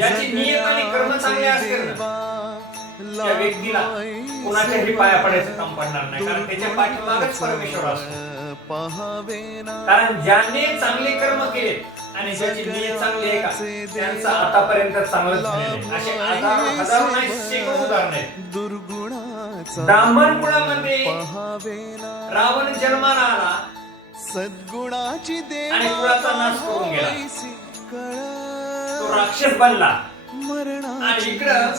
ज्याची नियत आणि कर्म चांगले असतील ना, त्या व्यक्तीला कोणाच्याही पाया पडायचं काम पडणार नाही, कारण त्याच्या पाठीमागच परमेश्वर असतो. कारण ज्याने चांगले कर्म केले आणि ज्याची नियत चांगली आहे का, त्यांचं आतापर्यंत चांगलं झालेलं आहे. असे हजारो नाही, शेकडो उदाहरण आहेत. ब्राह्मण कुळामध्ये रावण जन्माला आला आणि कुळाचा नाश करून गेला. तो राक्षस बनला आणि इकडं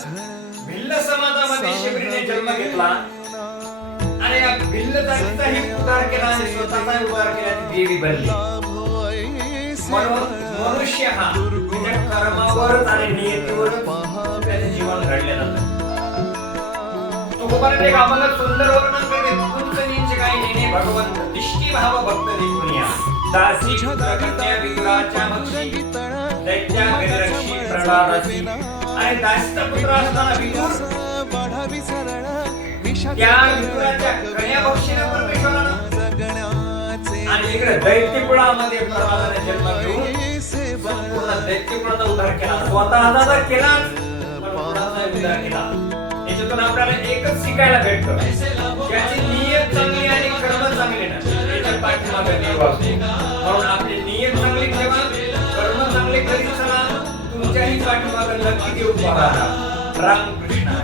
भिल्ल समाजामध्ये शबरीने जन्म घेतला आणि या भिल्ल जातीचाही उद्धार केला आणि स्वतःचाही उद्धार केला, ती देवी बनली. म्हणून मनुष्य हा त्याच्या कर्मावरच आणि नियतीवरच त्याचे जीवन घडलेलं जातं. तुकोबाने एक आम्हाला सुंदर वर्णन करते, तुमच नीच काही नेणे भगवंत निष्ठी भाव भक्त देखुनिया दासी कन्या विदुराच्या मक्षी दैत्या गणरक्षी प्रभादासी. आणि दासीचा पुत्र असताना विदुर त्या विदुराच्या कन्या बक्षीने परमेश्वरानं आणि इकडे दैत्यकुळामध्ये प्रभादाने जन्म घेऊन संपूर्ण दैत्यकुळाचा उद्धार केला. स्वतःचा केला पण कुळाचा उद्धार केला. याच्यातून आपल्याला एकच शिकायला भेटतं, ज्याची नियत चांगली आणि कर्म चांगले ना, त्याच्या पाठीमागे देव असतो. म्हणून आपली नियत चांगली ठेवा, कर्म चांगले करीत चला, तुमच्याही पाठीमागे नक्की देव उभा राहणार. रामकृष्ण.